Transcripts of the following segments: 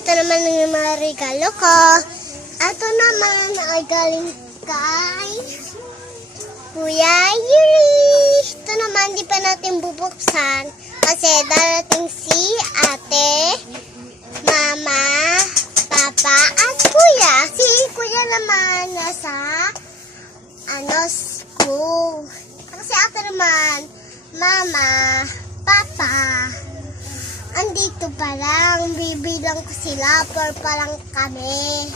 ito naman yung mga regalo ko. Ito naman ay galing kay Kuya Yuri. Ito naman, di pa natin bubuksan. Kasi darating si ate, mama, papa, at kuya. Si kuya naman nasa, school. Kasi ako naman, mama, papa, andito pa lang. Bibilang ko sila, 4 pa lang kami.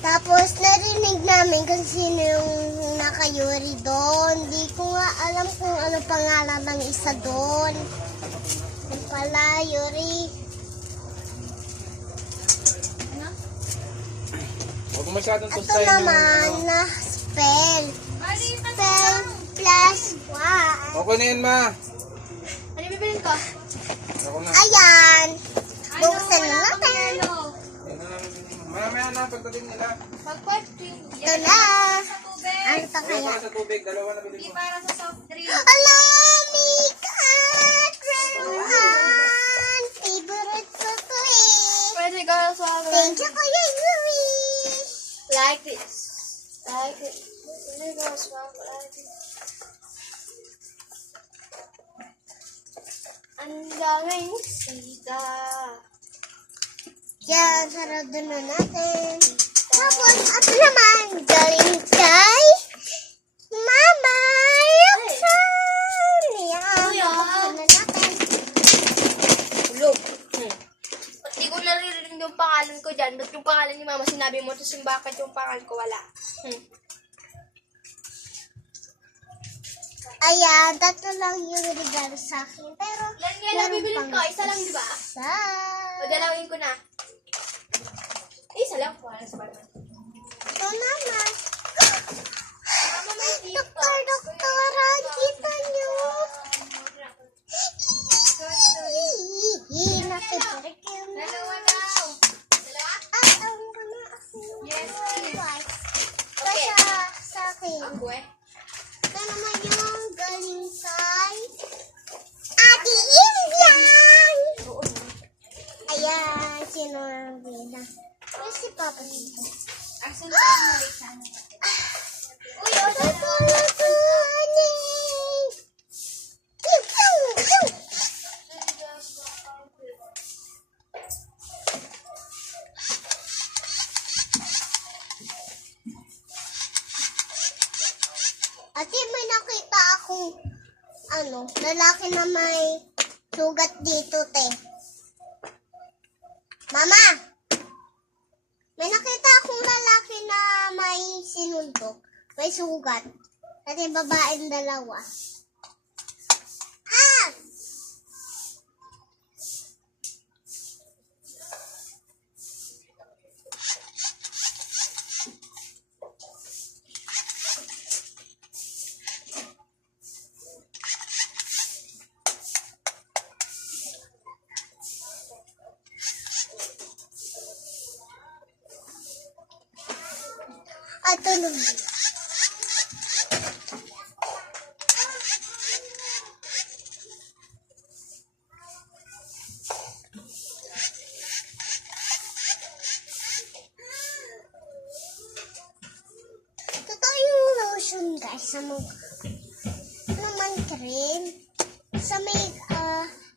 Tapos, narinig namin kung sino yung nakayuri doon. Di ko nga alam kung ano pangalan ng isa doon. Yung pala, Yuri. Huwag mo masyadong Ito sustayin naman na spell. Spell plus 1. Okay na yun, ma. Ano bibilin ko? Ako na. Ayan. Buksan na natin. Mamaya na, pagdating nila. Ito na. Ano ito Kaya kaya? para sa tubig, dalawa na bilhin Hindi mo. para sa soft drink. Ala, Mikat! Reruhan! Favorite ko to eh. Pwede ka sa Thank you, Kuya Yuri. like this. Like this. Pwede ka sa like this. Ang daming sita. Yan, sarado na natin. Tapos, ito naman, galing kay Mama Roxanne. Yan, Kuya. buksan na natin. Ulog. Ba't di ko naririnig yung pangalan ko dyan? Ba't yung pangalan ni Mama sinabi mo, tapos yung bakit yung pangalan ko wala? Ayan, tatlo lang yung regalo sa akin. Pero, Yan nga lang meron bibilin pang ko. Isa lang, di ba? isa. Padalawin ko na. Isa lang po. Alas ba naman? Ito naman. Mama, may dito. Doktora, kita nyo. Nakiparik yun. Dalawa daw. Dalawa? Ay, alam ko na ako. Yes, please. Okay. Sa akin. Ako eh. Ito naman yung galing kay Ate Indian. Ayan, sino ang bina? Yung si Papa dito. Asan sa malik sana? Uy, o Ito na to, honey. Pew, pew, pew. Ate, may nakita akong lalaki na may sugat dito, te. Mama! May nakita akong lalaki na may sinundok. May sugat. At yung babaeng dalawa. Ha! Ito naman. Totoo yung lotion, guys, sa mukha. Naman cream. Sa may,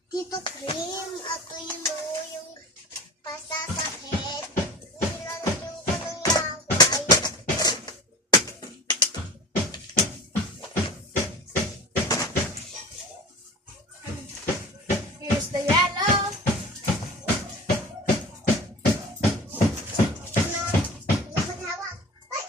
dito cream. At yung pasta sa head. Nilalagyan ko ng laway. Here's the yellow. Hawak. Ay!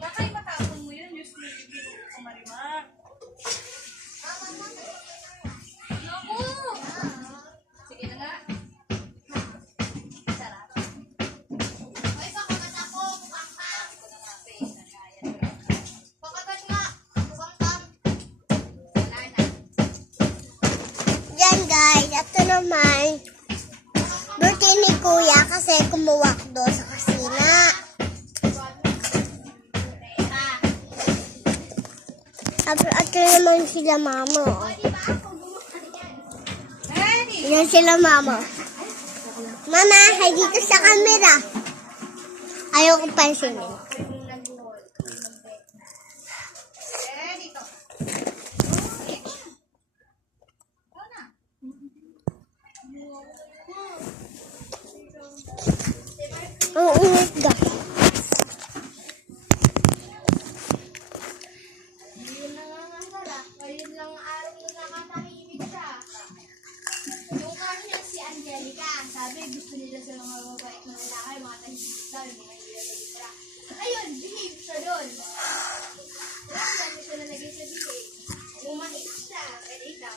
Baka imatapon mo yun, just nilibig sa Marimar. Naku! birthday ni Kuya kasi kumuwak doon sa kusina. At naman sila mama. Oh. Yan sila mama. Mama, hay dito sa camera. Ayaw kong pansinin. Ang init guys. Yun na nga nga sala. Ngayon lang araw na nakatahimik siya. Yung kanya si Angelica, sabi gusto nila sa mga mabait na lalaki, mga tahimik daw, yung mga hindi na libra. Ayun, behave siya doon. Saan siya nalagay sa behave? Umahit siya, kaya ikaw.